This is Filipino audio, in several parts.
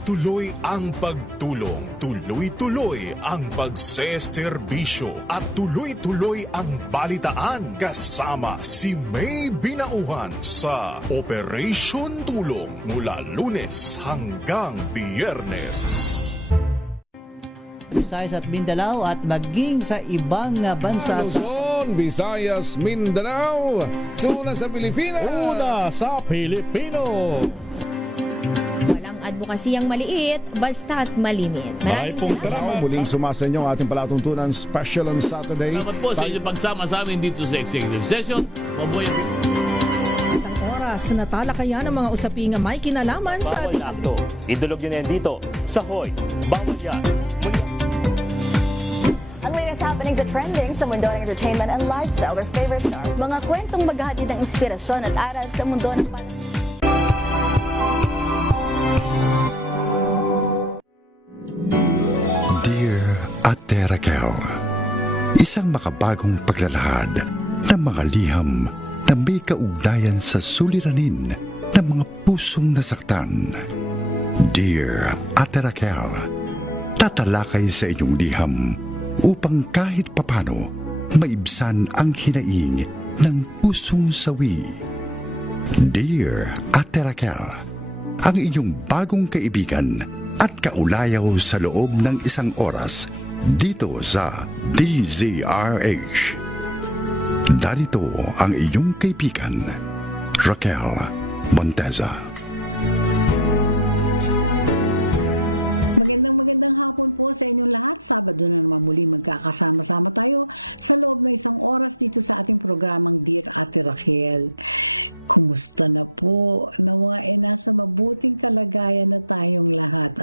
Tuloy-tuloy ang pagtulong, tuloy-tuloy ang pagseserbisyo at tuloy-tuloy ang balitaan kasama si May Binauhan sa Operation Tulong mula Lunes hanggang Biyernes. Visayas at Mindanao at maging sa ibang bansa. Luzon, Visayas, Mindanao. Una sa Pilipinas. Una sa Pilipino. Walang advokasiyang maliit, basta't malimit. Maraming pong salamat. Muling sumasa inyo ang ating palatuntunan special on Saturday. Salamat po sa inyong pagsama sa amin dito sa Executive Session. Mabuhay ang Isang oras na talakayan ng mga usaping may kinalaman sa ating akto. Idulog nyo na yan dito sa Hoy. Bawal yan. Ang latest happenings at trending sa mundo ng entertainment and lifestyle with favorite stars. Mga kwentong maghahatid ng inspirasyon at aral sa mundo ng Dear Ate Raquel, isang makabagong paglalahad ng mga liham na may kaugnayan sa suliranin ng mga pusong nasaktan. Dear Ate Raquel, tatalakay sa inyong liham upang kahit papano maibsan ang hinaing ng pusong sawi. Dear Ate Raquel, ang inyong bagong kaibigan at kaulayaw sa loob ng isang oras dito sa DZRH. Darito ang inyong kaibigan, Raquel Monteza. Magandang hapon po sa inyong lahat. Sabado na naman muli magkakasama-sama tayo sa loob ng isang oras dito sa ating programang Dear Ate Raquel. Kumusta na po? Nawa nasa mabuting kalagayan na tayong lahat.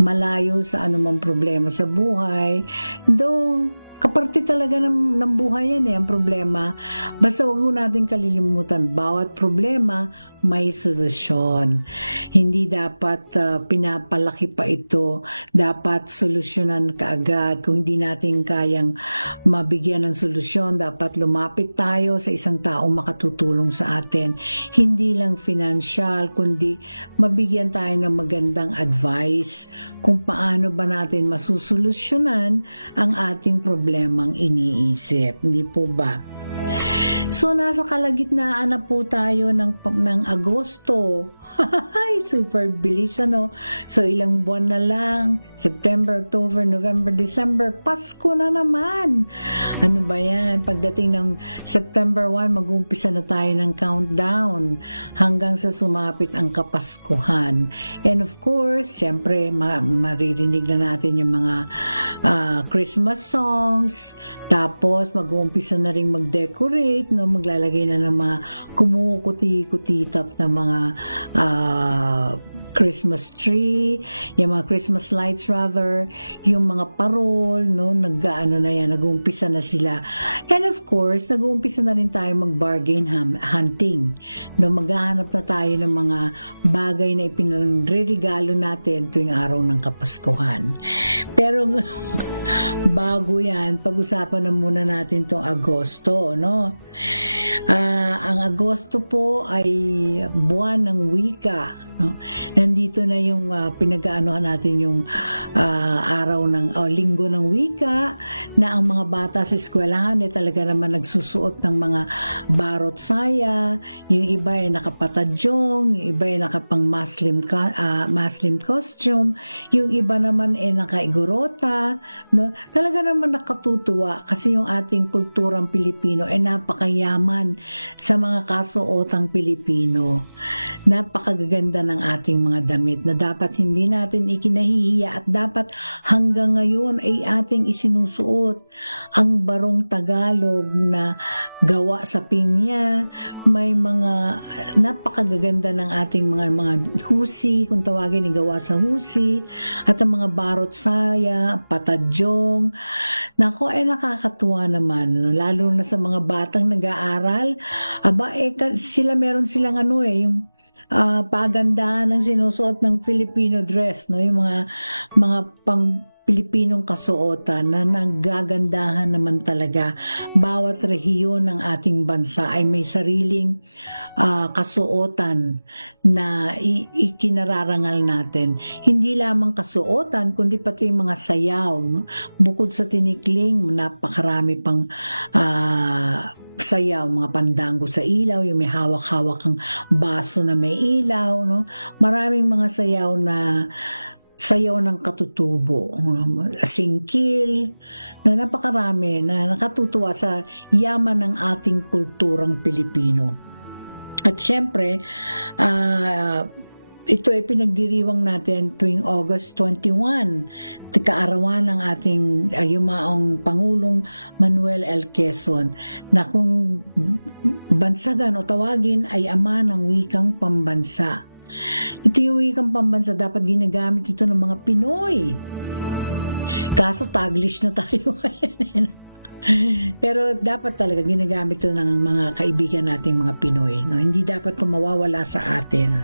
Malayo sa anumang problema sa buhay. Though, kaparte talaga ng buhay yan ang problema. Basta wag natin kalilimutan, bawat problema may solusyon. Hindi dapat pinapalaki pa ito. Dapat solusyonan kaagad. Kung hindi natin kayang mabigyan ng solusyon, dapat lumapit tayo sa isang taong makatutulong sa atin. Hindi lang financial, kundi mabigyan tayo ng magandang advice kung paano ba natin masusolusyonan ang ating problemang iniisip. Hindi po ba? So, nasa kalagitnaan na po tayo ng Agosto. Super bilis, So, ilang buwan na lang. September, October, November, December. Pasko na naman. Ano ba yan? Pagdating ng September 1, mag-umpisa na tayo ng countdown hanggang sa sumapit ang Kapaskuhan. And of course, syempre, maririnig na natin yung mga Christmas songs. Tapos, mag-uumpisa na rin mag-decorate, maglalagay na ng mga kumukuti-kutitap na mga Christmas tree, yung mga Christmas lights rather, yung mga parol, nag-ano na yan, nag-uumpisa na sila. And of course, nag-uumpisa na rin tayo mag-bargain hunting. Maghahanap na tayo ng mga bagay na ipinagre-regalo natin tuwing araw ng Kapaskuhan. Pero bago yan, pag-usapan na muna natin itong Agosto, ang Agosto po ay buwan ng wika. Nandito na yung pinag-aanohan natin yung araw ng linggo ng wika, na ang mga bata sa eskwelahan ay talaga naman nagsusuot ng mga barot saya, yung iba ay nakapatadyong, yung iba ay nakapang muslim costume, yung iba naman ay nakaigorota. Talaga naman nakatutuwa kasi yung ating kulturang Pilipino ay napakayaman sa mga kasuotang Pilipino. Napakagaganda ng ating mga damit na dapat hindi natin ikinahihiya at dapat hanggang ngayon ay ating isinusuot. Ang barong Tagalog na gawa sa pinya, may mga napakagaganda ng ating mga husi, kung tawagin ay gawa sa husi, at ang mga barot saya, patadyong. Nako, ay nakakatuwa naman, lalo na sa mga batang nag-aaral. Sila meron silang yung pagandahan ng sinusuot ng Filipino dress, yung mga Pilipinong kasuotan na nagagandahan naman talaga. Bawat rehiyon ng ating bansa ay may sariling kasuotan na ikinararangal natin. Hindi lamang kasuotan, kundi pati mga sayaw. No? Bukod sa tinikling, napakarami pang sayaw, mga pandango sa ilaw, yung may hawak-hawak ang baso na may ilaw. No? Maraming mga sayaw ng katutubo, singkil, na napakarami na nakatutuwa sa yaman ng ating kulturang Pilipino. At syempre, ito ay pinagdiriwang natin tuwing August 21, kaarawan ng ating yumaong Pangulong Manuel L. Quezon, na kung bansagan o tawagin ay ama ng wikang pambansa. Ito yung wikang pambansa, dapat ginagamit ito ng mga Pinoy. Kaso Taglish na tayo ngayon. Pero dapat talaga ginagamit ito ng mga kaibigan nating mga Pinoy. No? Hindi dapat ito mawawala sa atin.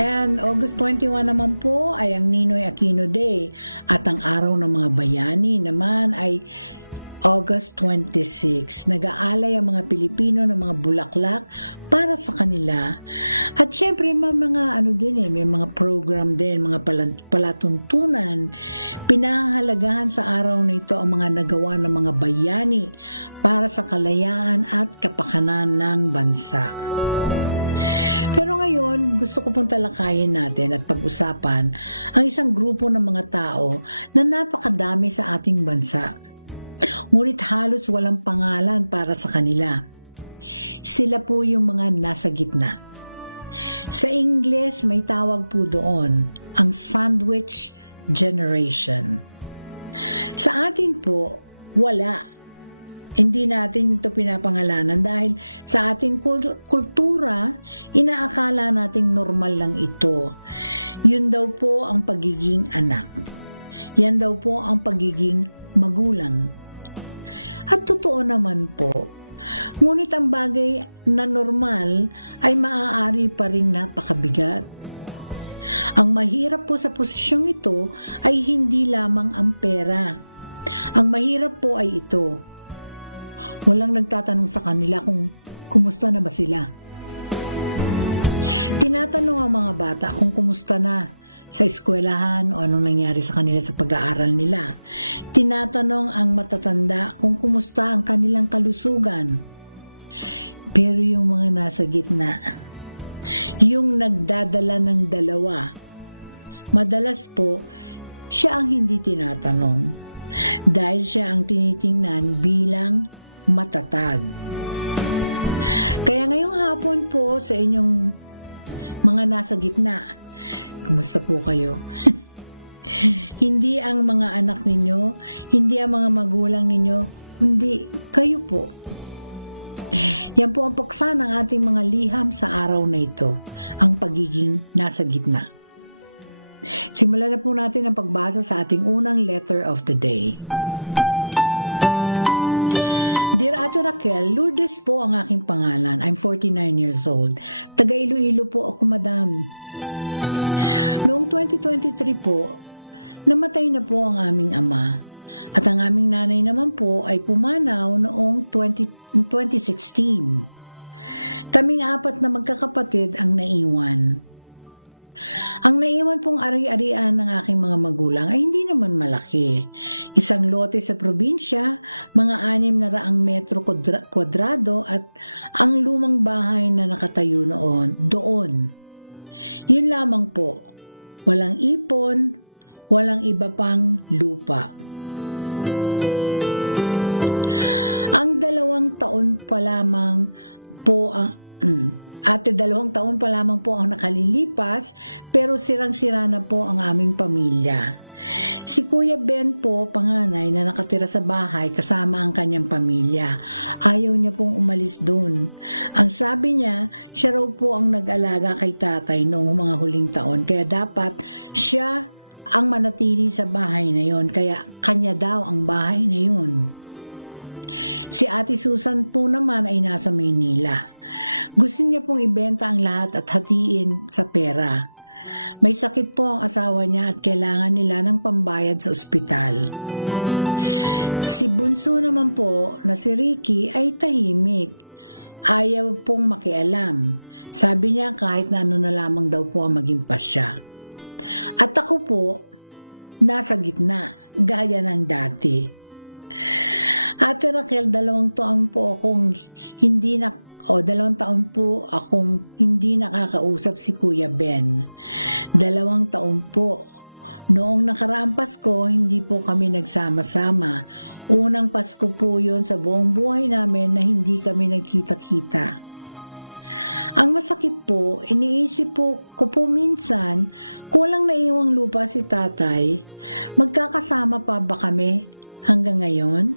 And August 21 naman po ay ang Ninoy Aquino Day. At ang araw ng mga bayani naman ay August 26. Nag-aalay ang mga Pilipino ng mga bulaklak para sa kanila. At syempre may mga may mga program din, mga palatuntunan. Pinahahalagahan sa araw na ito ang mga nagawa ng mga bayani para sa kalayaan at kapakanan ng bansa. Pero ngayon, gusto ko pong talakayin natin at pag-usapan ang isang grupo ng mga tao na napakadami sa ating bansa. Ngunit halos walang pangalan para sa kanila. Sila po yung mga nasa gitna. Sa Ingles, may tawag po doon, ang sandwich generation. Sa atin po, wala. Hindi natin ito pinapangalanan dahil sa ating kultura, inaakala nating normal lang ito. Yun daw po ang pagiging anak. Yan daw po ang pagiging magulang. At totoo naman po, ngunit ang bagay na normal ay maaari pa ring napakabigat. Ang mahirap po sa posisyong ito ay hindi lamang ang pera. Ang mahirap po ay ito. Walang nagtatanong sa kanila kung kumusta na ba sila. Tinatanong ang mga bata kung kumusta na sa eskwelahan o anong nangyari sa kanila sa pag-aaral nila. Tinatanong ang matatanda kung kumusta ang kanilang kalusugan. Pero yung mga nasa gitna, yung nagdadala ng dalawa, madalas po, siya ang hindi tinatanong dahil siya ang tinitingnan bilang matatag. Kaya ngayong hapon po sa inyong mga nasa gitna, kumusta po kayo? Hindi ang mga anak ninyo, hindi ang mga magulang ninyo, kundi kayo po. Yan po ang paksa ng ating mga liham sa araw na ito, ang pagiging nasa gitna. Simulan na po natin ang pagbasa sa ating unang letter of the day. Dear Ate Raquel, Lourdes po ang aking pangalan. I'm 49 years old. Taga Iloilo po ako, madam. Noong 2023 po, namatay na po ang aming ama. At ang aming nanay naman po ay pumanaw noong 2016. Kaming apat na magkakapatid ang naiwan. Ang naiwan pong ari-arian ng aking mga magulang ay hindi naman malaki. Isang lote sa probinsya, mga 600 metro kwadrado at ang lumang bahay na nakatayo doon. Yun lamang po. Walang ipon, walang iba pang lupa. Ang 2 taon pa lamang po ang 2 taon pa lamang po ang nakalilipas, pero sirang-sira na po ang aming pamilya. Si Kuya Ben po, panganay na nakatira sa bahay kasama ang kanyang pamilya. Ayaw niya pong umalis doon. Ang sabi niya, siya raw po ang nag-alaga kay tatay noong mga huling taon. Kaya dapat siya ang manatili sa bahay na yon. Kaya kanya daw ang bahay na yon. Si Ate Susan po naman ay nasa Maynila. Gusto niya pong ibenta ang lahat at hatiin sa pera. May sakit po ang asawa niya at kailangan nila ng pambayad sa ospital. Si bunso naman po na si Ricky ay tahimik. Ayaw pong makialam. Sabi niya kahit na ano na lamang daw po ang maging pasya. At ako po, nasa gitna, gaya ng dati. Ate Raquel, 2 taon po akong hindi 2 taon po akong hindi nakakausap si Kuya Ben. 2 taon po. Noong nakaraang Pasko, hindi po kami nagsama-sama. Unang Pasko po yun sa buong buhay namin na hindi kami nagkita-kita. Ang masakit po, iniisip po ko po minsan, kung walang naiwang lupa si tatay, magkakasama pa ba kami hanggang ngayon?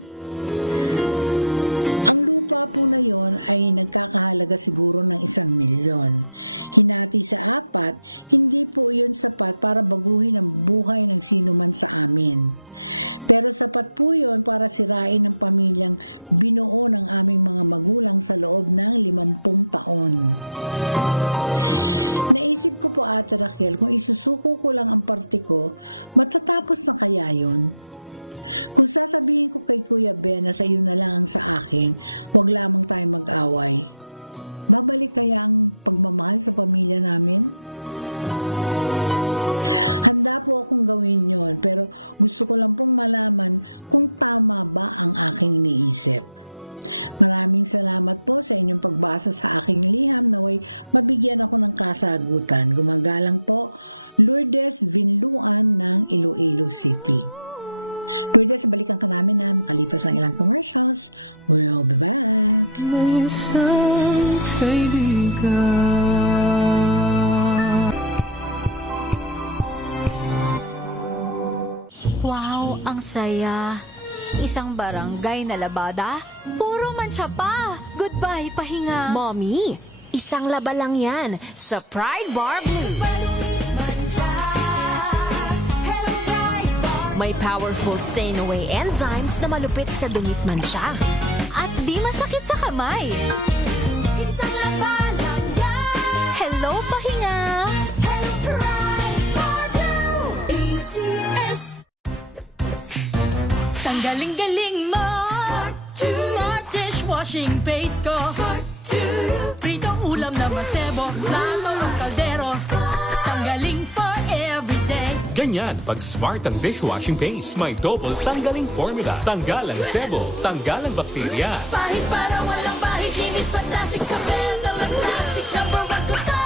Ang lupa po na yon ay nagkakahalaga siguro ng 1 milyon. Hinati sa 4, hindi po yun sapat para baguhin ang buhay ng sino man sa amin. Pero sapat po yun para sirain ang pamilyang binuo ng aming mga magulang sa loob ng 50 taon. Naisip ko po, Ate Raquel, kung isusuko ko lang ang parte ko, matatapos na kaya yun? Kung sasabihin ko kay Kuya Ben na sa iyo na lang ang sa akin, wag lamang tayo mag-away, babalik kaya ang pagmamahal sa pamilya namin? Handa po akong gawin yon, pero gusto ko lang pong malaman kung tama ba ang aking iniisip. Maraming salamat po sa inyong pagbasa sa aking liham, naway mabigyan ako ng kasagutan. Gumagalang po, Lourdes Vinluan ng Iloilo City. Lourdes, balikan ka namin na makalipas ng ilang commercials. We'll be back. Wow, ang saya. Isang barangay na labada, puro mancha pa. Goodbye, pahinga. Mommy, isang laba lang yan sa Pride Bar Blue. May powerful stain-away enzymes na malupit sa dumit mansya. At di masakit sa kamay. Isang laba lang yan. Hello, pahinga. Hello, Pride Bar Blue. ACS. Ang galing-galing mo. Smart dishwashing paste ko. Pritong ulam na masebo. Plato ng kaldero. Tanggaling for everyday. Ganyan pag smart ang dishwashing paste. May double tanggaling formula. Tanggalang sebo, tanggalang bakterya. Pahit para walang pahit. Linis fantastic sa metal at plastic. Number 1 ko to.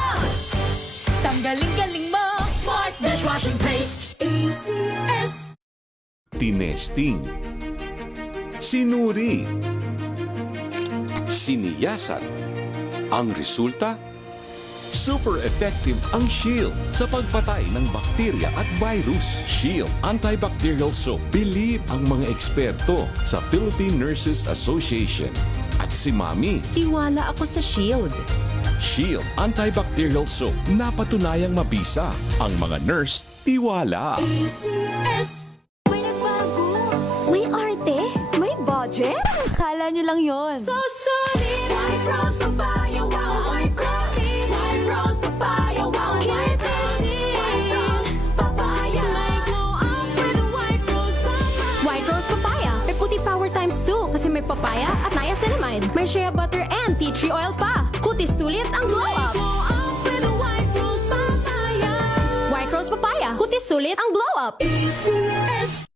Tanggaling-galing mo. Smart dishwashing paste. ACS. Tinesting, sinuri, siniyasan. Ang resulta? Super effective ang Shield sa pagpatay ng bakterya at virus. Shield Antibacterial Soap. Believe ang mga eksperto sa Philippine Nurses Association. At si Mami. Tiwala ako sa Shield. Shield Antibacterial Soap. Napatunayang mabisa. Ang mga nurse, tiwala. ACS. May nagbago. May arte. May budget. Akala nyo lang yon. So solid. White Rose Papaya. Wow. White Rose. White Rose Papaya. Wow. White Rose. White Rose Papaya. May glow up with White Rose Papaya. White Rose Papaya. May puti power times 2 kasi may papaya at niacinamide. May shea butter and tea tree oil pa. Kutis sulit ang glow up. Glow up with White Rose Papaya. White Rose Papaya. Kutis sulit ang glow up. ACS.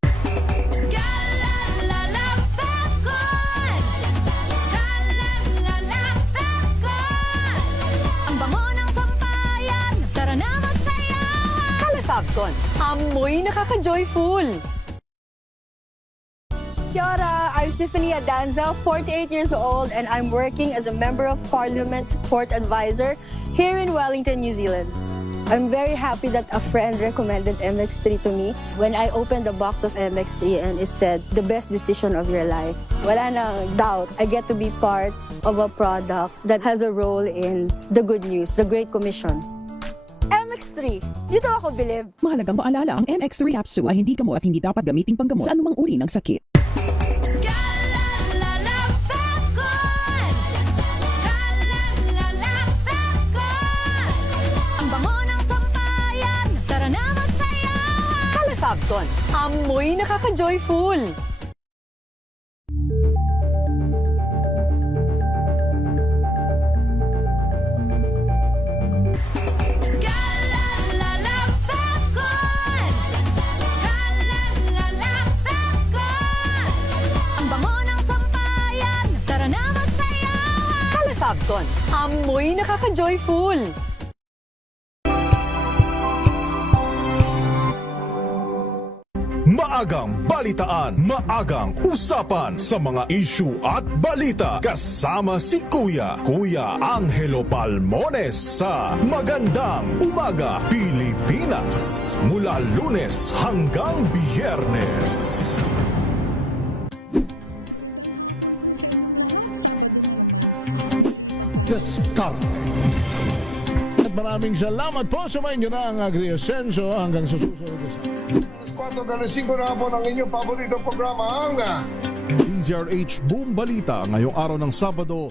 Ang bango ng sampayan. Tara na magsayawan. Calafabcon. Amoy nakaka-joyful. Yara, I'm Stephanie Adanza, 48 years old, and I'm working as a Member of Parliament Support Advisor here in Wellington, New Zealand. I'm very happy that a friend recommended MX3 to me. When I opened the box of MX3 and it said, the best decision of your life, wala nang doubt. I get to be part of a product that has a role in the good news, the Great Commission. MX3, dito ako bilib. Mahalagang paalala, ang MX3 capsule ay hindi gamot at hindi dapat gamiting panggamot sa anumang uri ng sakit. Ang bango ng sampayan. Facton, amoy nakaka-joyful. Ang bango ng sampayan, tara na magsayawan. Kala Facton, amoy nakaka-joyful. Maagang balitaan, maagang usapan sa mga issue at balita. Kasama si Kuya Angelo Palmones sa Magandang Umaga Pilipinas. Mula Lunes hanggang Biyernes. Magandang hapon po sa inyong lahat. Sabado na naman muli magkakasama. At maraming salamat po sa inyo na ang Agri-Asenso hanggang sa susunod na 4 hanggang 5 na po ng inyong paboritong programa ang DZRH Boom Balita ngayong araw ng Sabado.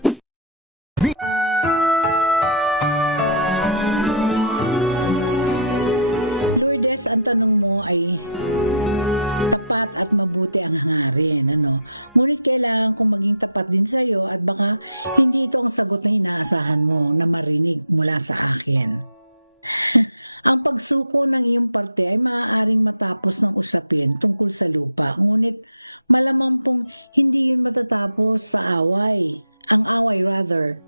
Lourdes, ang tanong mo ay tapat at mabuti ang hangarin, ano? Ngunit kailangan kong maging tapat din sa iyo at baka hindi ito ang sagot na inaasahan mo na marinig mula sa akin. Ang pagsuko ng iyong parte ay maaaring matapos ng usapin tungkol sa lupa, ngunit malamang pong hindi yun matatapos sa away. Ang away rather.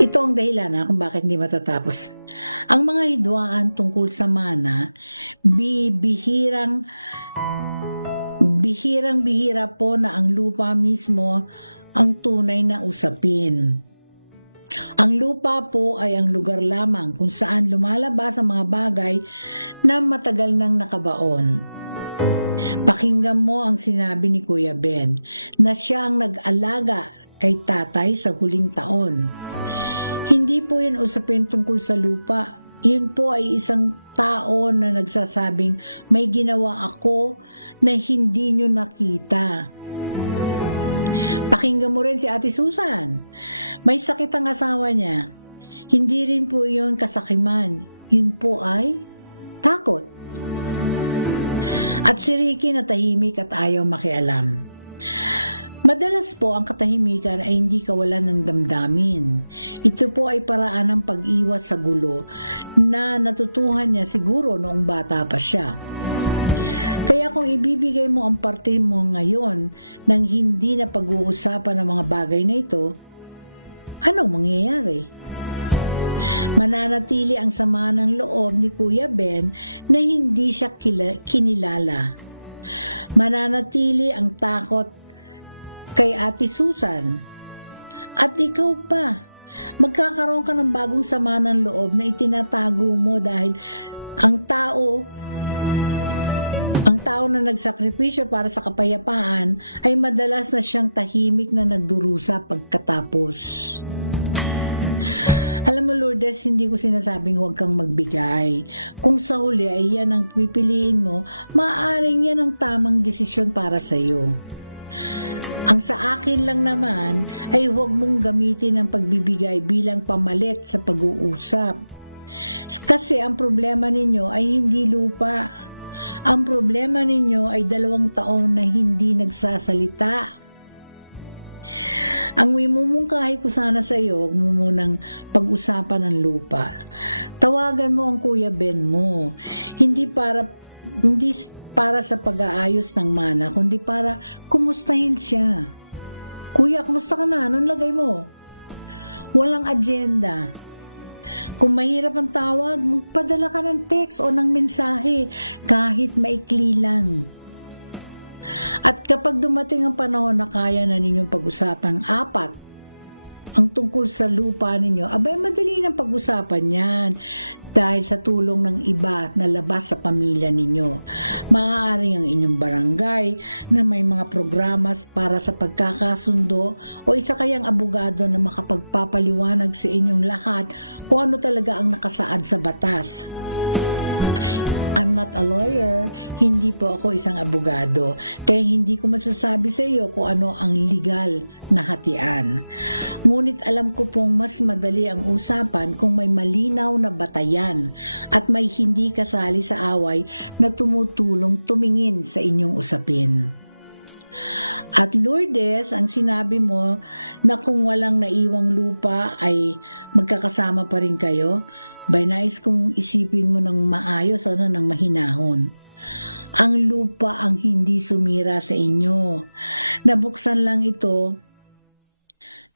Ito ang dahilan kung bakit hindi matatapos. Ang mga hidwaan tungkol sa mana, bihirang-bihira po na ang lupa mismo ang tunay na usapin. Ang lupa po ay ang lugar lamang kung saan lumalabas ang mga bagay na matagal nang nakabaon. Pakinggan mo ang sinabi ni Kuya Ben na siya ang nag-alaga kay tatay sa huling taon. Hindi po yun usapin tungkol sa lupa. Yun po ay isang tao na nagsasabing may ginawa ako na hindi nyo nakita. Pakinggan mo rin si Ate Susan. May sakit ang asawa niya. Hindi rin po yun kasakiman. Yun po ay takot. At si Ricky na tahimik at ayaw makialam. Madalas po ang katahimikan ay hindi kawalan ng damdamin. Ito po ay paraan ng pag-iwas sa gulo na natutuhan niya siguro noong bata pa siya. Kaya kung ibibigay mo ang parte mo ngayon nang hindi na pag-uusapan ng mga bagay na ito, anong mangyayari? Mananatili ang sama ng loob ni Kuya Ben na hindi siya kinilala. Mananatili ang takot kay Ate Susan. At ikaw pa, magkakaroon ka ng bagong sama ng loob na itinatago mo dahil ang tao na nagsakripisyo para sa kapayapaan ay madalas na siyang tahimik na nagdurusa pagkatapos. Alam mo Lourdes, hindi ko sinasabing huwag kang magbigay. Kung sa huli ay yan ang pipiliin mo, maaaring yan ang tamang desisyon para sa iyo. Ang sa akin lang naman ay huwag mong gamitin ang pagbibigay bilang pamalit sa pag-uusap. Kasi ang problema ninyo ay hindi lupa. Ang problema ninyo ay 2 taon na hindi nagsasalita. Ang mumungkahi ko sana sa iyo, huwag mo munang pag-usapan ng lupa. Tawagan mo ang Kuya Ben mo. Hindi para sa pag-aayos ng mana, kundi para kumustahin siya. Kuya, kumusta ka na? Anong lagay mo? Walang agenda. Kung mahirap ang tawag, magpadala ka ng text o ng mensahe, kahit maikli lang. At kapag dumating ang panahon na kaya na ninyong pag-usapan 4 ang tungkol sa lupa ninyo, abay madali ng pag-usapan yan dahil sa tulong ng iba na labas sa pamilya ninyo. Maaaring ang inyong barangay na may mga programas para sa pagkakasundo o isa kayang abogado na makapagpapaliwanag sa inyong lahat kung ano talaga ang nakasaad sa batas. I'm not a lawyer, hindi po ako isang abogado, kaya hindi ko masasabi sa iyo kung ano ang legal na hatian. Ngunit alam ko pong mas madali ang usapan kung may malinaw na batayan at may hindi kasali sa away na tumutulong tumingin sa inyong usapin. At Lourdes, ang sinabi mo na kung walang naiwang lupa ay magkakasama pa rin kayo, by nais kong isipin mo ng maayos, ng mahinahon. Ang lupa ang hindi sumira sa inyo. Nabuksan lang ito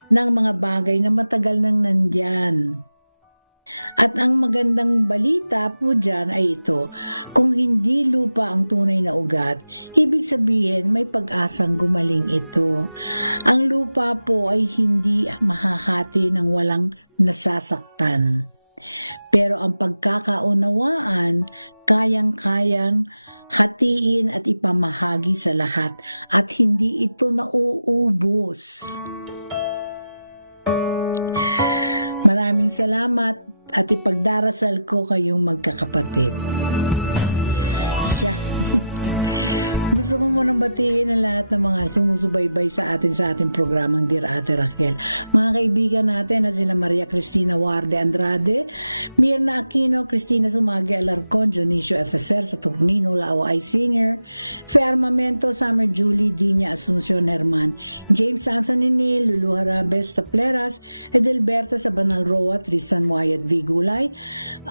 ng mga bagay na matagal nang nandyan. At ang magandang balita po dyan ay ito, kung hindi lupa ang tunay na ugat, ibig sabihin may pag-asang gumaling ito. Ang lupa po ay hindi mahahati ng walang nasasaktan. Pero ang pagkakaunawaan, kayang-kayang hatiin at ipamahagi sa lahat at hindi ito nauubos. Maraming salamat at ipagdarasal ko kayong magkakapatid. Siya. Gusto ko munang batiin ang lahat ng mga sumusubaybay sa ating programang Dear Ate Raquel. Mga kaibigan natin na sila Maria Cristina Warde Andrade, Mirna Aquino, Cristina Sumagi Alarcon, Dionisio F.S.R. Saturnino Laoay Sr., Fe Armamento, Summer Julie, Dinya Asuncion Herman, James Anthony Neal, Lulu Harabes Tapleras, Edelberta Sabanal Roa, Tristan Wyatt V. Gulay,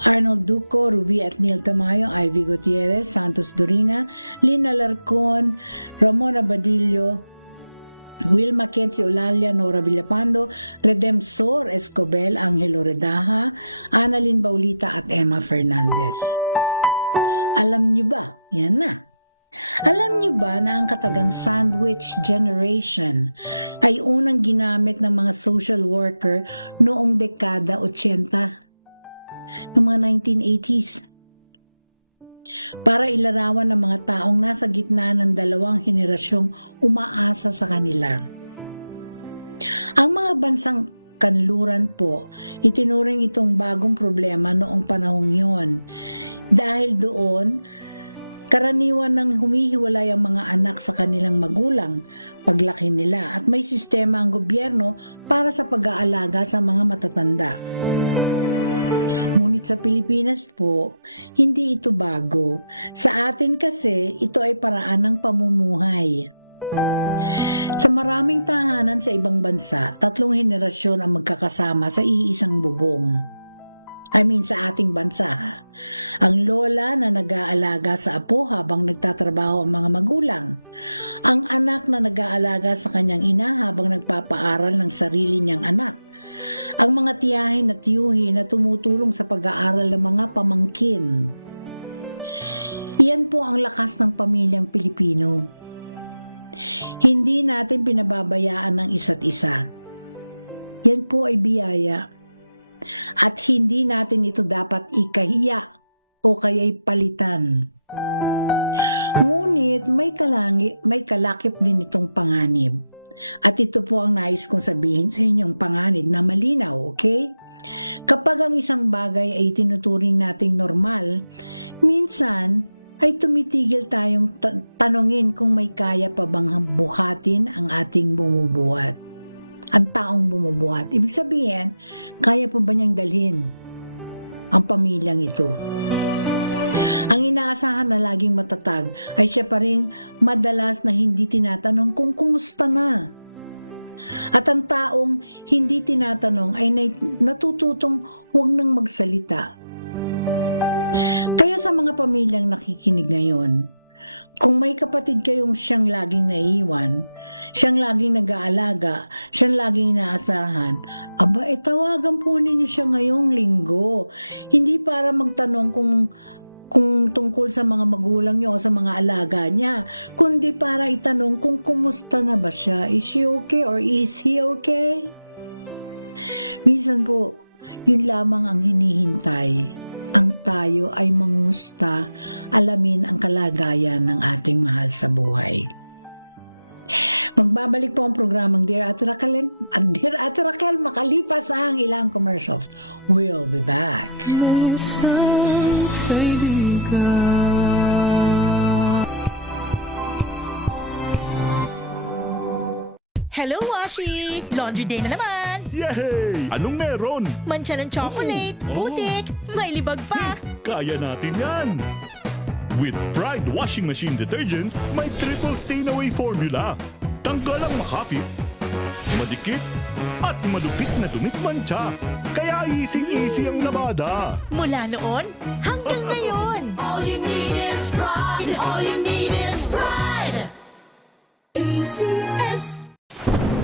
Arnold Duco, Ruby at Neil Tamayo, Ivy Gutierrez, Santos Dorina, Lina Larcon, Ramon Abadillo, Will Mackenzie Olalia, Nora Villapando, Redempsor Escobel, Angelo Redaha, Annalyn Baulita at Emma Fernandez. Alam niyo ba? Yan na. Alam niyo ba na ang katagang sandwich generation ay unang ginamit ng mga social worker noong dekada 80 ng mga 1980s? Para ilarawan ng mga taong nasa gitna ng dalawang henerasyong umaasa sa kanila. Ang mga bansang kanluran po, itinuring itong bagong problema noong panahong yon. Dahil doon, karaniwan nang humihiwalay ang mga anak sa kanilang magulang paglaki nila at may sistema ang gobyerno para sa pag-aalaga sa mga matatanda. Ngunit sa Pilipinas po, hindi ito bago. Sa atin kasi, ito ay paraan ng pamumuhay. Sa maraming tahanan sa ibang bansa, 3 henerasyon ang magkakasama sa iisang bubong. Sa ating bansa. Ang lola na nag-aalaga sa apo habang nagtatrabaho ang mga magulang. Ang anak na nag-aalaga sa kanyang ina habang nagpapaaral ng sarili niyang anak. Ang mga tiyahin at tiyuhin na tumutulong sa pag-aaral ng mga pamangkin. Iyan po ang lakas ng pamilyang Pilipino. Hindi natin pinababayaan ng isa't isa. Yan po ay biyaya. At hindi natin ito dapat ikahiya o kaya'y palitan. Ngunit may kalakip din itong panganib. At ito po ang nais kong sabihin sa inyong panganib na malinaw, okay? Kapag ang isang bagay ay tinuturing nating normal, minsan ay tumitigil tayong tanungin kung may kaya pa bang buhatin ang ating bumubuhat. Ang taong bumubuhat. Ibig sabihin, kaya pa ba niyang dalhin ang pamilyang ito? Ang inaasahan na laging matatag ay siya pa rin madalas na hindi tinatanong kung kumusta na. At ang taong hindi tinatanong ay natututong huwag nang magsalita. Kaya sa mga pamilyang nakikinig ngayon, kung may kapatid kayong siyang laging naiiwan, siyang laging nag-aalaga, siyang laging inaasahan, tawagan po ninyo siya ngayong linggo. Hindi para magtanong kung tungkol sa mga magulang niyo o sa mga alaga niya, kundi para itanong kung kumusta na ba siya. Is she okay or is he okay? Minsan po, yun lamang ang hinihintay. Ang tayo ay mangusta, alamin ang kalagayan ng ating mahal sa buhay. Magbabalik po ang programang Dear Ate Raquel, makalipas ang ilang commercials. We'll be back. Minsan, kaibigan. Hello, Washi! Laundry day na naman! Yay! Anong meron? Mancha ng chocolate, putik, may libag pa. Kaya natin yan! With Pride Washing Machine Detergent, may triple stain-away formula. Tanggal ang makapit, madikit, at malupit na dumit mancha. Kaya easy-easy ang labada. Mula noon hanggang ngayon. All you need is pride. All you need is pride. ACS.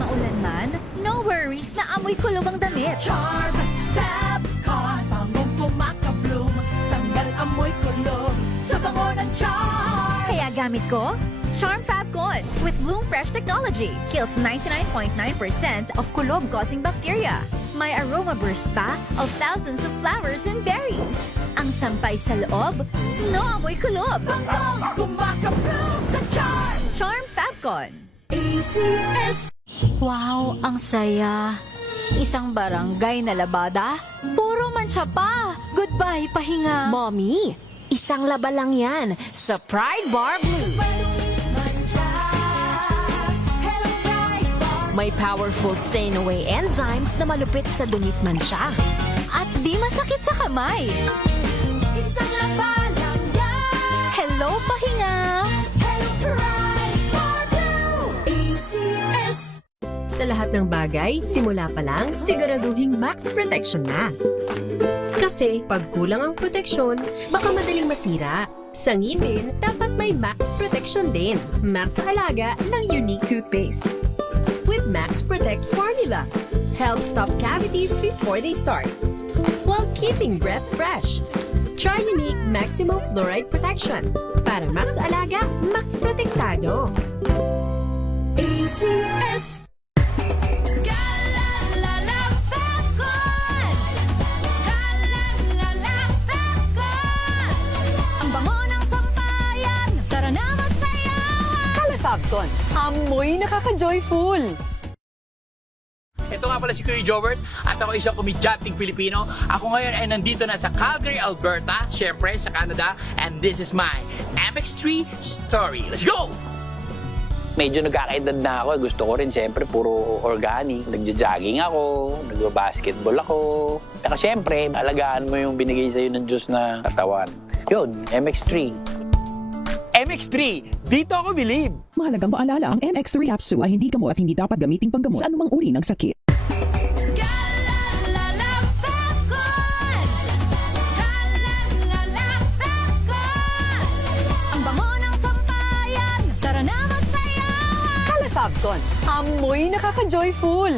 Maulan man, no worries na amoy kulog ang damit. Charm Fabcon. Pangong kumakabloom. Tanggal amoy kulog sa bango ng charm. Kaya gamit ko, Charm Fabcon with Bloom Fresh Technology. Kills 99.9% of kulob-causing bacteria. May aroma burst pa of thousands of flowers and berries. Ang sampay sa loob, no amoy kulob. Pangong kumakabloom sa charm. Charm Fabcon. ACS. Wow, ang saya. Isang barangay na labada, puro mancha pa. Goodbye, pahinga. Mommy, isang laba lang yan sa Pride Bar Blue. May powerful stain-away enzymes na malupit sa dumit mancha. At di masakit sa kamay. Isang laba lang yan. Hello, pahinga. Hello, Pride Bar Blue. ACS. Sa lahat ng bagay, simula pa lang, siguraduhing max protection na. Kasi pag kulang ang proteksyon, baka madaling masira. Sa ngipin, dapat may max protection din. Max Alaga ng Unique Toothpaste. With Max Protect Formula, helps stop cavities before they start, while keeping breath fresh. Try Unique Maximum Fluoride Protection. Para Max Alaga, Max Protektado. ACS. Ang bango ng sampayan. Tara na magsayawan. Calafabcon, amoy nakaka-joyful. Ito nga pala si Kuya Jobert at ako isang komedyanteng Pilipino. Ako ngayon ay nandito na sa Calgary, Alberta, syempre sa Canada, and this is my MX3 story. Let's go! Medyo nagkakaedad na ako. Gusto ko rin syempre puro organic. Nagja-jogging ako, nagba-basketball ako. Saka syempre, alagaan mo yung binigay sa'yo ng Diyos na katawan. Yun, MX3. MX3, dito ako believe. Mahalagang paalala, ang MX3 capsule ay hindi gamot at hindi dapat gamiting panggamot sa anumang uri ng sakit. Ang bango ng sampayan. Tara na magsayawan. Calafabcon, amoy nakaka-joyful.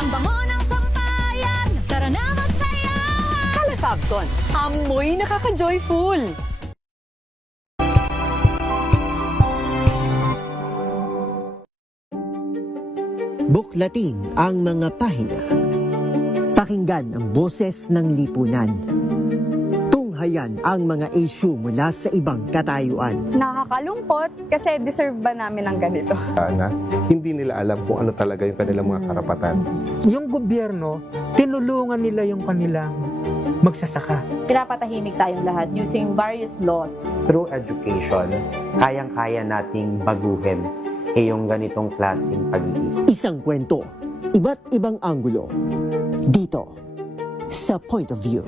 Ang bango ng sampayan. Tara na magsayawan. Calafabcon, amoy nakaka-joyful. Buklatin ang mga pahina. Pakinggan ang boses ng lipunan. Tunghayan ang mga issue mula sa ibang katayuan. Nakakalungkot kasi deserve ba namin ng ganito? Na hindi nila alam kung ano talaga yung kanilang mga karapatan. Yung gobyerno, tinulungan nila yung kanilang magsasaka. Pinapatahimik tayong lahat using various laws. Through education, kayang-kaya nating baguhin yung ganitong klaseng pag-iisip. Isang kwento, iba't ibang anggulo. Dito, sa Point of View.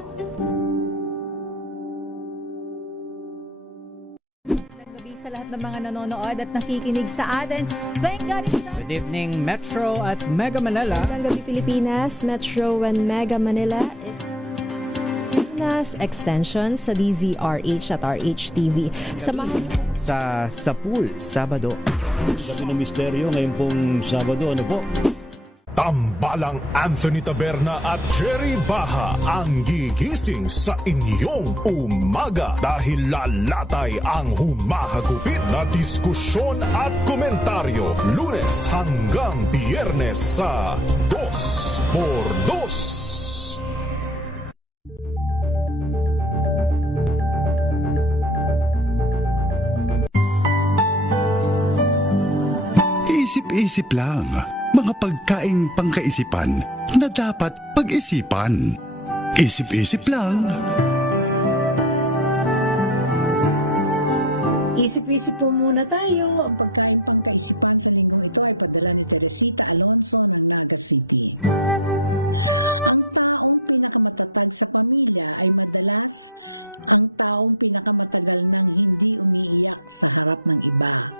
Gabi sa lahat ng mga nanonood at nakikinig sa atin. Thank God it's Good evening, Metro at Mega Manila. Magandang gabi Pilipinas, Metro and Mega Manila. Nas extension sa DZRH at RHTV. Samahan sa Sapul, Sabado. Gabi ng misteryo ngayon pong Sabado, ano po? Tambalang Anthony Taberna at Jerry Baha ang gigising sa inyong umaga dahil lalatay ang humahagupit na diskusyon at komentaryo Lunes hanggang Biyernes sa 2x2. isip lang. Mga pagkaing pangkaisipan na dapat pag-isipan. Isip-isip lang. Isip-isip po muna tayo. Ang pagkain pangkaisipan sa linggong ito ay padala ni Teresita Alonso ng Naga City. Ang taong pinakamatatag sa pamilya ay madalas ang taong pinakamatagal nang hindi umiiyak sa harap ng iba.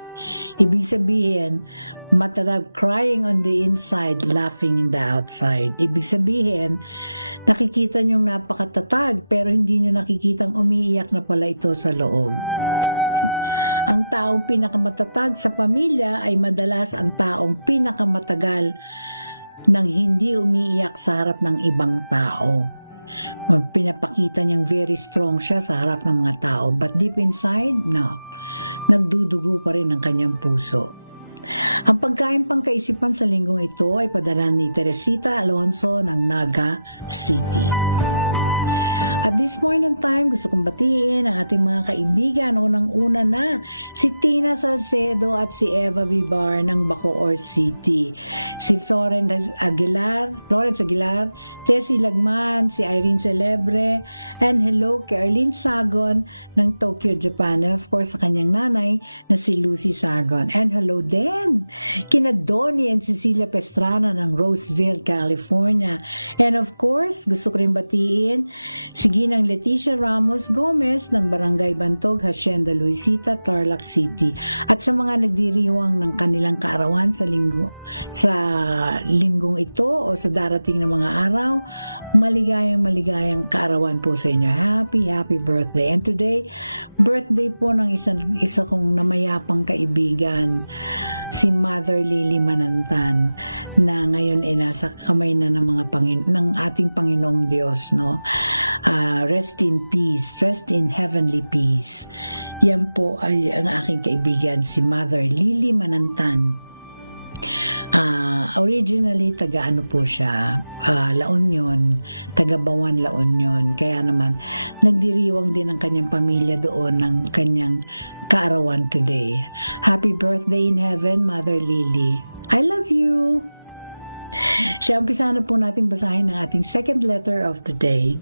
Ibig sabihin, matatag crying on the inside, laughing in the outside. Ibig sabihin, nakikita niyong napakatatag pero hindi niyo nakikitang umiiyak na pala ito sa loob. Ang taong pinakamatatag sa pamilya ay madalas ang taong pinakamatagal nang hindi umiiyak sa harap ng ibang tao. Pinapakita niyang very strong siya sa harap ng mga tao, but deep inside, no. Nagdudugo pa rin ang kanyang puso. Ang pagkain pangkaisipan sa linggong ito ay padala ni Teresita Alonso ng Naga City. At this point in time, gusto kong batiin ang ating mga kaibigan. Unang-una na, si Tina Salcedo at si Eva Vivar ng Bacoor City. Si Florence Aguilar, Tessie Lagman, si Irene Celebre, and hello kay Arlene Sagon ng Tokyo, Japan. And of course, sa kanyang nanay na si Lucy Sagon. And hello din kina Donnie and Cecilia Pestrana ng Roseville, California. And of course, gusto ko rin batiin si Ginang Leticia Ramos Gomez ng Barangay Bantog, Hacienda Luisita, Tarlac City. At sa mga nagdiriwang ng kanilang kaarawan sa linggong ito o sa darating na mga araw, maligayang kaarawan po sa inyo. Happy birthday. And today, birthday po ng isa kong namayapang kaibigan, si Mother Lily Manantan, na ngayon ay nasa kamay na ng ating Panginoong Diyos, no? Rest in peace, rest in heavenly peace. Yan po ay ang aking kaibigan, si Mother Lily Manantan. Originally, taga po siya, La Union, taga Bawan, La Union. Kaya naman, nagdiriwang din ang kanyang pamilya doon ng kanyang kaarawan today. Happy birthday in heaven, Mother Lily. I love you! Siya, umpisahan na po natin basahin ang ating second letter of the day.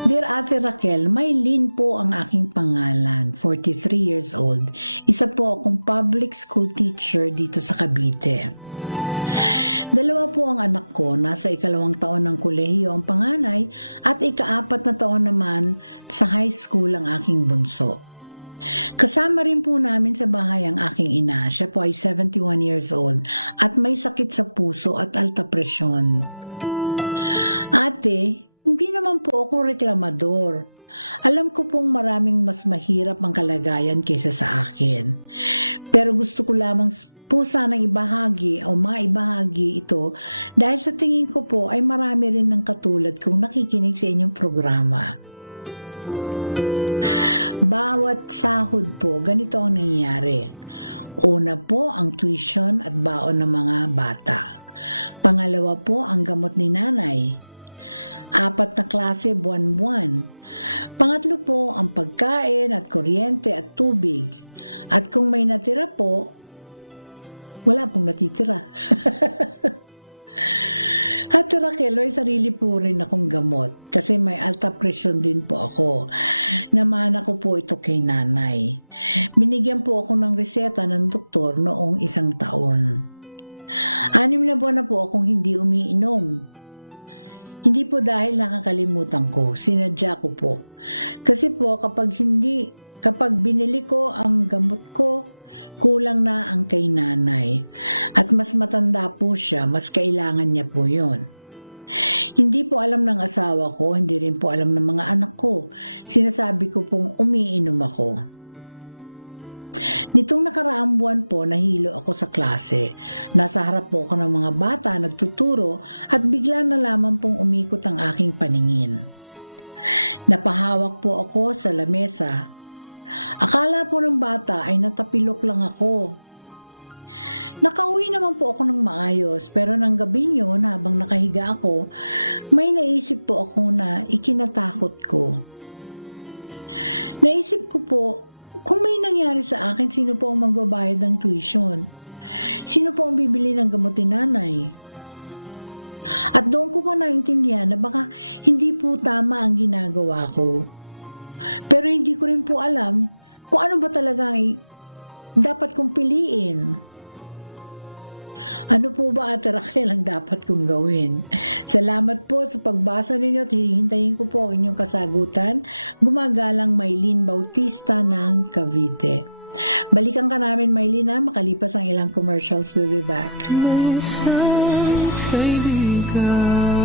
Dear Ate Raquel, Maylin po ang aking pangalan, 43 years old. Isa po akong public school teacher dito sa Cavite. 2 po ang anak ko, nasa 2 taon ng kolehiyo ang panganay at 4 na taon naman sa high school ang aking bunso. Kasama rin po namin sa bahay ang aking ina. Siya po ay 71 years old at may sakit sa puso at alta presyon. Ate, hindi naman po ako reklamador. Alam ko pong maraming mas mahirap ang kalagayan kaysa sa akin. Pero gusto ko lamang po sanang ibahagi o maibahagi ito dahil sa tingin ko po ay marami rin ng katulad kong nakikinig sa inyong programa. Bawat sahod po, ganito ang nangyayari. Una po ang tuition at baon ng mga bata. Pangalawa po ang gamot ni nanay. 4 na klase buwan-buwan. Pangatlo po ang pagkain at kuryente at tubig. At kung may natira po, wala pong natitira. At Raquel, may sarili po rin akong gamot kasi may alta presyon din po ako. Namana ko po ito kay nanay. Binigyan po ako ng reseta ng doktor noong 1 taon. 6 na buwan na po akong hindi umiinom. Hindi po dahil nakakalimutan ko, sinadya ko po. Kasi po kapag binili ko ang gamot ko, kulang na ang kay nanay. At mas matanda po siya, mas kailangan niya po yun. Hindi po alam ng asawa ko, hindi rin po alam ng mga anak ko. Sinasabi ko pong umiinom ako. Nitong nakaraang buwan po, nahilo ako sa klase. Nasa harap po ako ng mga bata, nagtuturo, at bigla na lamang pong umikot ang aking paningin. Napahawak po ako sa lamesa. Akala po ng bata ay natapilok lang ako. Nakauwi naman po ako ng maayos, pero nang gabi yun, habang nakahiga ako, may naisip po ako na ikinatakot ko. Naisip ko po, kung may nangyari sa akin, sino po ang magbabayad ng tuition? Sino po ang bibili ng gamot ni nanay? At doon ko pa naintindihan na baka hindi po tama ang ginagawa ko. Pero hindi ko rin po alam kung ano ba talaga ay dapat kong piliin. Ano po ba at Raquel ang dapat kong gawin? Salamat po sa pagbasa ninyo at hihintayin ko po ang inyong kasagutan. Gumagalang Maylene Bautista ng Cavite. Balikan ka namin, Maylene, ha? Makalipas ang ilang commercials. We'll be back. May isang kaibigan.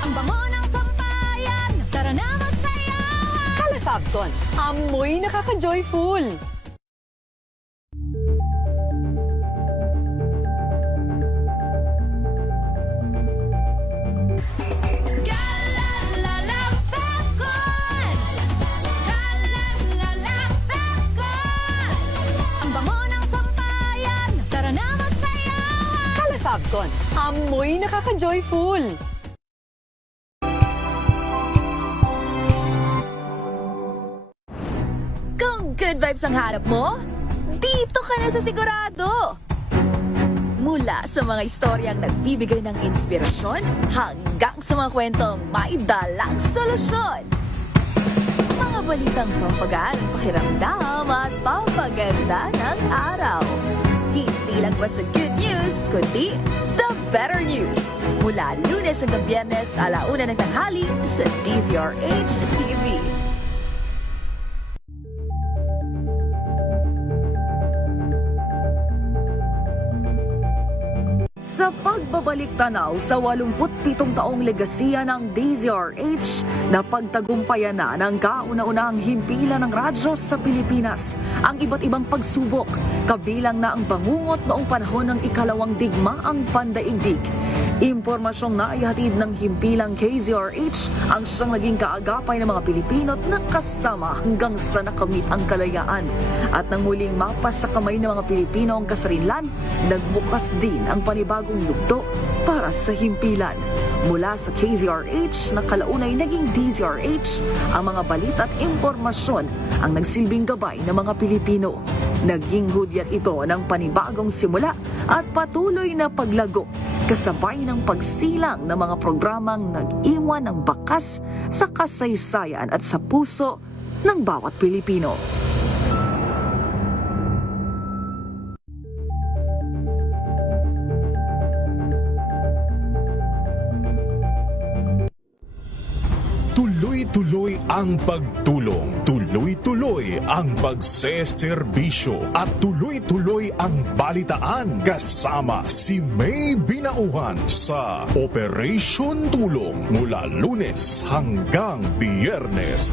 Ang bango ng sampayan, tara na magsayaw! Calafabcon, amoy nakaka-joyful. Ang bango ng sampayan, tara na magsayaw! Calafabcon, amoy nakaka-joyful. Kung good vibes ang hanap mo, dito ka na sa sigurado! Mula sa mga istoryang nagbibigay ng inspirasyon hanggang sa mga kwentong may dalang solusyon. Mga balitang pampagaan, pakiramdam at pampaganda ng araw. Hindi lang ba sa good news, kundi the better news. Mula Lunes hanggang Biyernes, 1:00 ng tanghali sa DZRH TV. Sa pagbabalik tanaw sa 87 taong legasiya ng DZRH, napagtagumpayan na ng kauna-unahang himpilan ng radyo sa Pilipinas ang iba't ibang pagsubok, kabilang na ang bangungot noong panahon ng ikalawang digmaang pandaigdig. Impormasyong naihatid ng himpilang KZRH ang siyang naging kaagapay ng mga Pilipino at nakasama hanggang sa nakamit ang kalayaan. At nang muling mapas sa kamay ng mga Pilipino ang kasarinlan, nagbukas din ang panibagong yugto para sa himpilan. Mula sa KZRH na kalaunay naging DZRH, ang mga balita at impormasyon ang nagsilbing gabay ng mga Pilipino. Naging hudyat ito ng panibagong simula at patuloy na paglago, kasabay ng pagsilang ng mga programang nag-iwan ng bakas sa kasaysayan at sa puso ng bawat Pilipino. Tuloy-tuloy ang pagtulong, tuloy-tuloy ang pagseserbisyo at tuloy-tuloy ang balitaan kasama si May Binauhan sa Operation Tulong mula Lunes hanggang Biyernes.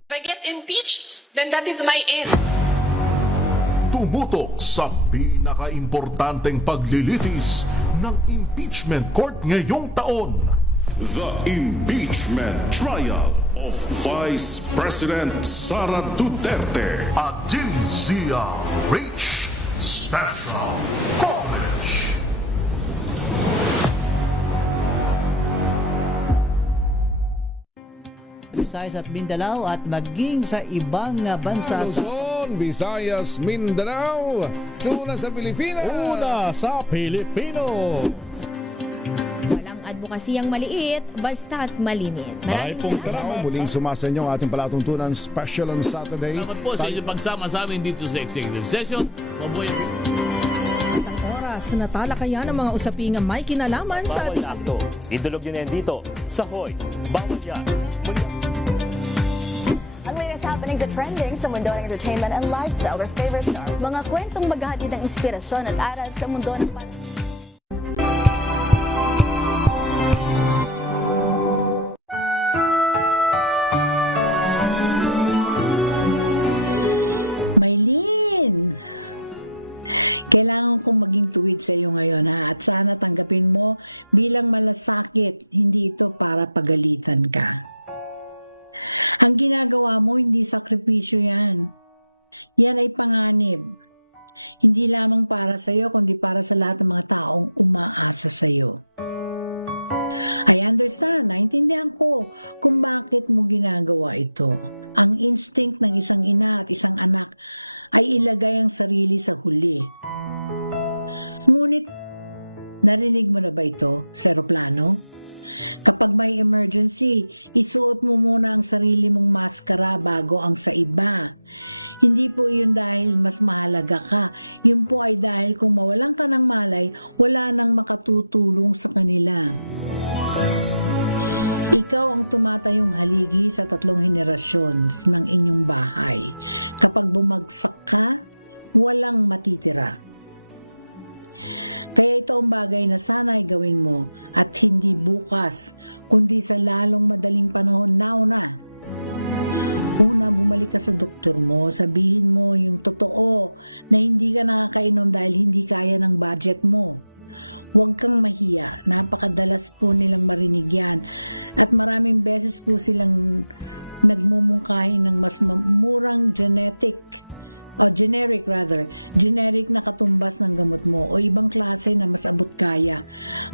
If I get impeached, then that is my end. Tumutok sa pinaka-importanteng paglilitis ng impeachment court ngayong taon. The Impeachment Trial of Vice President Sara Duterte. A DZRH Special Coverage. Visayas at Mindanao at maging sa ibang bansa sa Luzon, Visayas, Mindanao. Una sa Pilipinas. Una sa Pilipino. Walang advokasiyang maliit, basta't malimit. Maraming salamat. Muling sumasa inyo ang ating palatuntunan special on Saturday. Salamat po sa inyong pagsama sa amin dito sa executive session. Mabuhay. Isang oras na talakayan ang mga usaping may kinalaman sa ating akto. Idulog nyo na yan dito sa Hoy. Bawal yan. Ang latest happenings at trending sa mundo ng entertainment and lifestyle with favorite stars. Mga kwentong maghahatid ng inspirasyon at aral sa mundo ng Maylene, Kailangan kong maging tuwid sa iyo ngayon ha, at sana tanggapin mo bilang malasakit, hindi ito para pagalitan ka. Ang ginagawa mo, hindi sakripisyo yan. Yan ay panganib. Hindi lamang para sa iyo, kundi para sa lahat ng mga taong umaasa sa iyo. I understand, naintindihan ko kung bakit mo ginagawa ito. Ang instinct ng isang ina at isang anak ay ilagay ang sarili sa huli. Ngunit, narinig mo na ba ito sa eroplano? Kapag may emergency, isuot mo muna ang sarili mong maskara bago ang sa iba. Hindi po iyon dahil mas mahalaga ka. Yun po ay dahil kung mawalan ka ng malay, wala nang makatutulong sa kanila. Ikaw ang tumatayong haligi sa 3 henerasyon ng inyong bahay. Kapag bumagsak ka, walang matitira. Kaya ito ang bagay na sana ay gawin mo at hindi bukas, kundi sa lalong madaling panahon now na. Una, bumalik ka sa doktor mo, sabihin mo yung totoo na hindi ka nakakainom dahil hindi kaya ng budget mo. Huwag kang mahiya, napakadalas po nilang marinig yan at maraming beses po silang nagmumungkahi ng mas murang generic na katumbas ng gamot mo o ibang klase na mas abot kaya.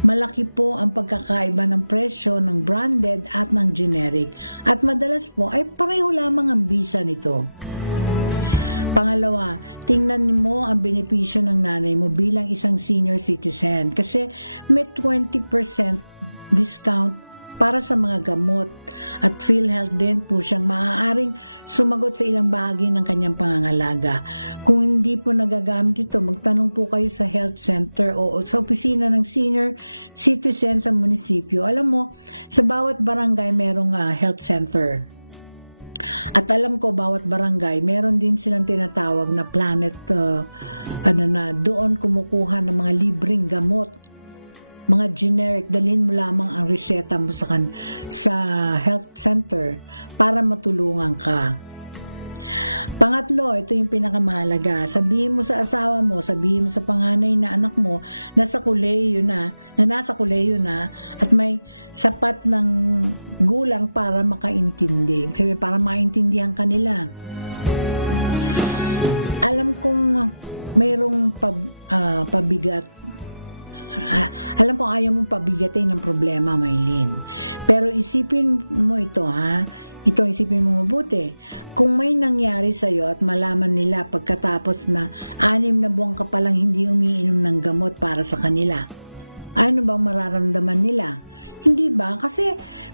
Malaki po ang pagkakaiba ng presyo ng branded at ng generic at madalas po ay pareho lamang ang bisa nito. Pangalawa, tingnan mo ang benepisyo ng nanay mo bilang isang senior citizen kasi may 20% discount para sa mga gamot at PhilHealth din po siyang maaaring sumagot sa ilang bahagi ng kanyang pangangalaga. Kung hindi po nagagamit ito, magtanong po kayo sa health center o sa opisina ng senior citizen sa munisipyo. Alam mo, sa bawat barangay merong health center. At alam ko, bawat barangay, meron din silang tinatawag na planet, na doon kumukuha ng mga libreng gamot. Mga generic, dalhin mo lamang ang reseta mo sa health center para matulungan ka. Pangatlo, ito yung pinakamahalaga. Sabihin mo sa asawa mo, sabihin mo sa panganay na anak mo na nasa kolehiyo na at may sapat ng gulang para makaintindi. Sabi, para maintindihan kanila. Alam kong mayroong pabigat. Alam ko ayaw mong pabigatin ng problema, Maylin. Pero isipin mo ito, ha? Ito isipin mo mabuti. Kung may nangyari sa'yo at malaman nila pagkatapos na 6 na buwan ka palang hindi umiinom ng gamot para sa kanila, ano bang mararamdaman nila? Hindi ba? Kasi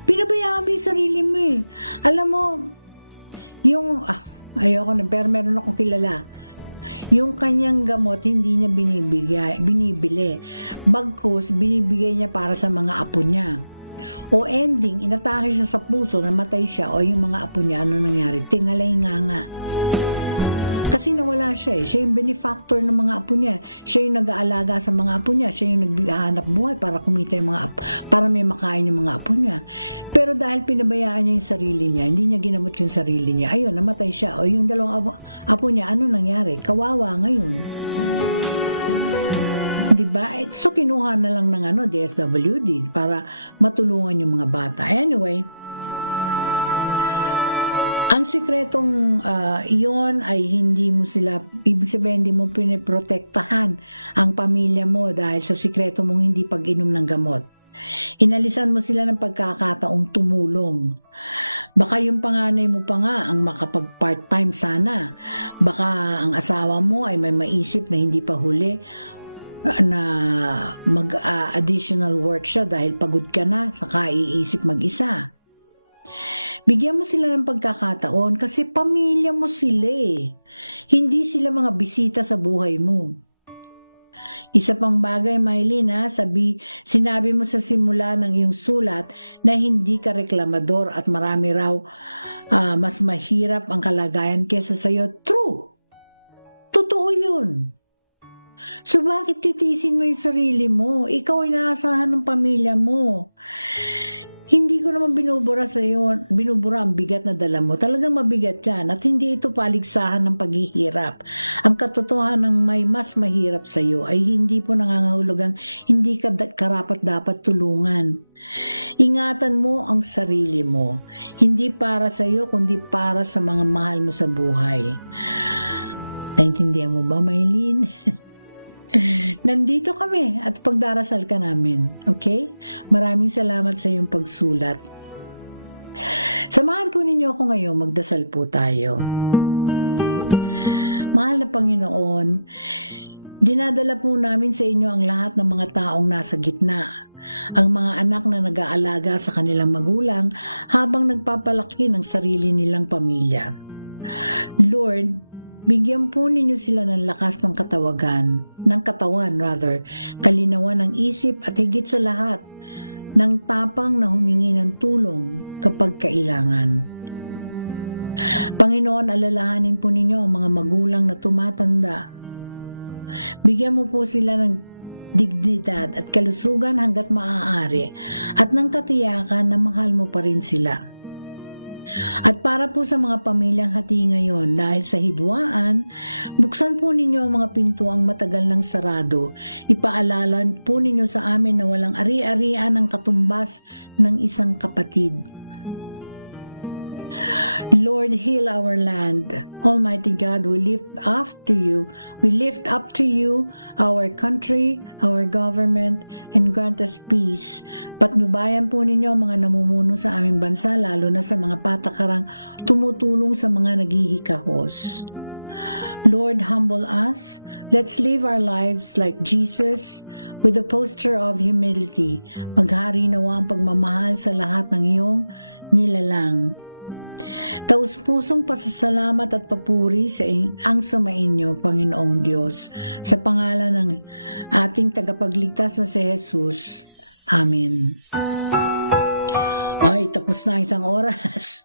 pinabayaan mo yung sarili mo eh. Alam mo, ayoko na, pero meron akong kilala. Yung kanyang gamot hindi niya binibili. Bagkus binibigay niya para sa mga apo niya. O ending, inatake siya sa puso, namatay siya, o yung mga apo niya, ano nangyari? Tingalay nga. Kasi nawala siya eh. Siya yung benefactor ng mga apo niya. Siya yung nag-aalaga sa mga apo niya. Siya yung naghahanap buhay para kumita yung mga apo, para may makain yung mga apo niya. Pero dahil pinabayaan niya yung sarili niya, hindi niya ginamot yung sarili niya, ayun, namatay siya. O yung 2 apo niya, ano nangyari? Kawawa ngayon. Diba? So kinuha na lang ng DSWD para matulungan yung mga bata. Anyway, ang sikretong iyon ay hindi mo sila, ibig sabihin hindi mo piniprotektahan ang pamilya mo dahil sa sikreto mong hindi pag-inom ng gamot. Inalisan mo sila ng pagkakataong tumulong. Baka yung panganay mo pa nga ang makapag-part-time sana. Baka ang asawa mo ay may maisip na hindi pa huli na mag-additional work siya dahil pagod ka na, saka iisip mag-isa. Bigyan mo sila ng pagkakataon kasi pamilya mo sila eh. Hindi sila mga bisita sa buhay mo. Isa pang bagay, Maylin, sinabi mo sa simula ng iyong sulat na hindi ka reklamador at marami raw mas mahirap ang kalagayan kesa sa'yo. True! Totoo yun. So bakit titisin mo yung sarili mo? Ikaw ay naasahan ng pamilya mo. Hindi ko naman binubura ang bigat na dala mo. Talagang mabigat yan at hindi ito paligsahan ng paghihirap. Ang katotohanan ng may mas mahirap sa iyo ay hindi po nangangahulugang hindi ka karapat dapat tulungan. Ingatan mo ang sarili mo. Hindi para sa iyo kundi para sa mga mahal mo sa buhay. Naintindihan mo ba, Maylene? Nandito kami at pagdarasal ka namin. Okay? Maraming salamat sa iyong pagsulat. Samahan po ninyo ako ngayon, magdasal po tayo. Mahal na Panginoon, dinadala po namin sa inyo ang lahat ng mga taong nasa gitna. Ang mga anak na nag-aalaga sa kanilang magulang habang nagpapalaki ng sarili nilang pamilya. Lord, bigyan po ninyo sila ng lakas ng katawan, kalinawan ng isip at higit sa lahat, ng tapang na humingi ng tulong kapag kailangan. Panginoon, alalahanin po ninyo ang mga magulang na tumatanda. Bigyan mo po sila ng dignidad at kalusugan hanggat maaari at ng katiyakan na mahal mo pa rin sila. At para po sa mga pamilyang hati ngayon dahil sa hidwaan, buksan po ninyo ang mga pintuang matagal nang sarado. Ipaalala po ninyo sa amin na walang ari-arian ang katumbas ng isang kapatid. Lord, heal our land. Almighty God, we lift up to you our country, our government, and grant us peace. Patnubayan po ninyo ang mga namumuno sa aming bansa, lalo na sa mga patakarang tumutulong sa mga naghihikahos. Lord, humble us. Let's live our lives like Jesus with a posture of humility. Maghari nawa ang pagmamahal sa lahat ng iyong nilalang. Taus-pusong pasasalamat at papuri sa ang sumainyo, Panginoong Diyos, sa pangalan ng ating tagapagligtas na si Jesus. Amen. Ay, tapos na isang oras.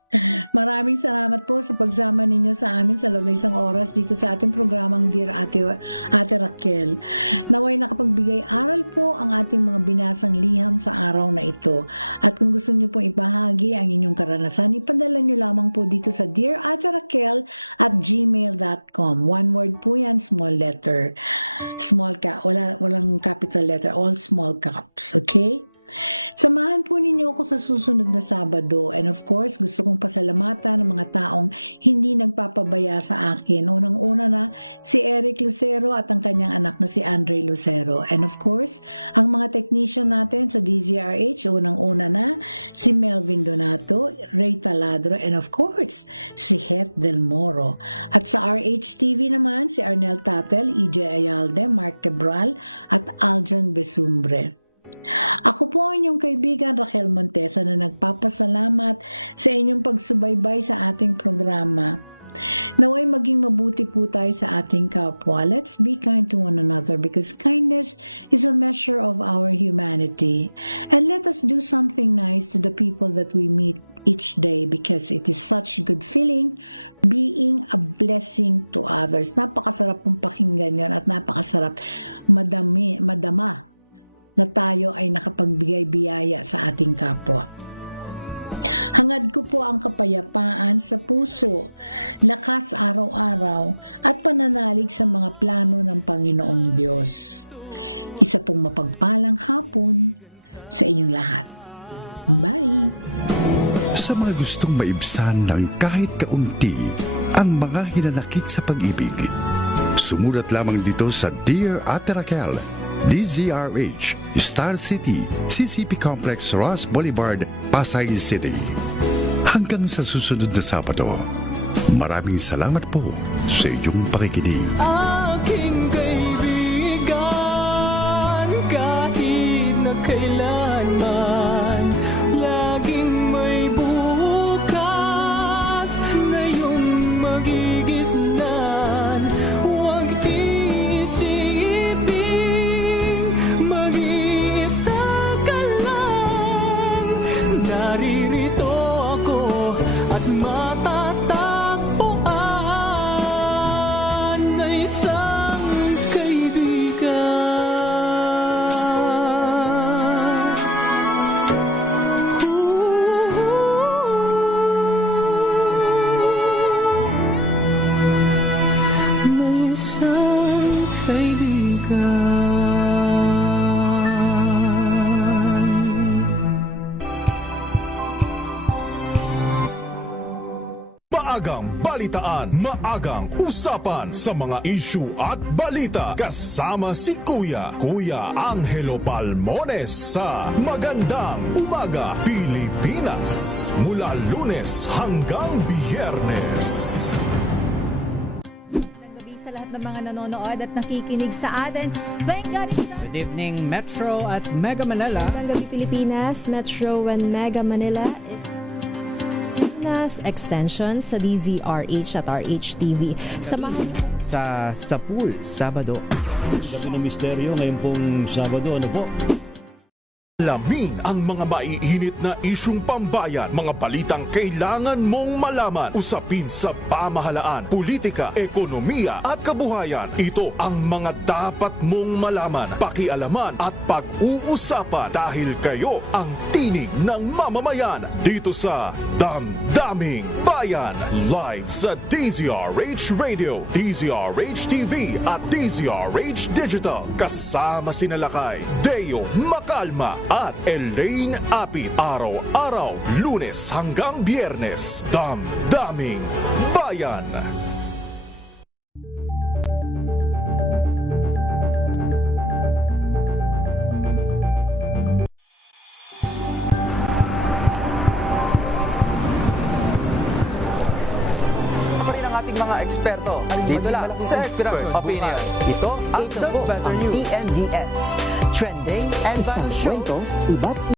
Maraming salamat po sa pagsama ninyo sa amin sa loob ng isang oras dito sa ating programang Dear Ate Raquel. Naway nakapagbigay aral po ang ating mga binasang liham sa araw na ito. At kung gusto nyo pong ibahagi ang inyong karanasan, ipadala nyo lamang po dito sa dearaterraquel@gmail.com. One word po yan, small letter. Walang capital letter, all small caps. Okay? Samahan po ninyo ako sa susunod na Sabado, and of course gusto kong pasalamatan ng mga taong hindi nagpapabaya sa akin. Unang-una na si Eric Lucero at ang kanyang anak na si Andre Lucero, and of course ang mga technician natin sa DZRH, unang-una na si Melvin Donato, Ray Taladro, and of course si Het Del Moro. At sa RHTV naman si Arnel Tatel, EJ Ayalde, Mark Cabral at Aljan Besumbre. Ako po ang inyong kaibigan Raquel Montesa na nagpapasalamat sa inyong pagsubaybay sa ating programa. Naway maging mabuti po tayo sa ating kapwa. Let's be kind to one another because kindness is a measure of our humanity. And let us do something nice to the people that we meet each day because it is such a good feeling being a blessing to others. Napakasarap pong pakinggan yan at napakasarap madama na tayo ay nakapagbigay biyaya sa ating kapwa. Hangad ko po ang kapayapaan sa puso, lakas araw-araw at pananalig sa mga plano ng Panginoong Diyos. Isa pong mapagpalang hapon sa inyong lahat. Bye! Sa mga gustong maibsan ng kahit kaunti ang mga hinanakit sa pag-ibig, sumulat lamang dito sa Dear Ate Raquel, DZRH, Star City, CCP Complex, Ross Boulevard, Pasay City. Hanggang sa susunod na Sabado, maraming salamat po sa iyong pakikinig. Aking kaibigan, kahit na kailanman, laging may bukas na iyong magigisnan. Huwag iisipin, mag-iisa ka lang. Naririto ako at matatagpuan na isang balitaan, maagang usapan sa mga issue at balita. Kasama si Kuya Angelo Palmones sa Magandang Umaga Pilipinas. Mula Lunes hanggang Biyernes. Sa lahat ng mga nanonood at nakikinig sa atin. Thank God it's Good evening, Metro at Mega Manila. Magandang gabi Pilipinas, Metro and Mega Manila. Extension sa DZRH at RHTV. Samahan Sa pool, Sabado. Gabi ng misteryo ngayon pong Sabado, ano po? Alamin ang mga maiinit na isyung pambayan, mga balitang kailangan mong malaman, usapin sa pamahalaan, politika, ekonomiya at kabuhayan. Ito ang mga dapat mong malaman, pakialaman at pag-uusapan dahil kayo ang tinig ng mamamayan dito sa Damdaming Bayan. Live sa DZRH Radio, DZRH TV at DZRH Digital. Kasama sina Lakay, Deo Makalma at Elaine Apit. Araw-araw, Lunes hanggang Biyernes. Damdaming Bayan. Ating mga eksperto dito lang sa Expert Opinion. Ito ang The Better News. TNVS. Trending and Isang kwento, iba't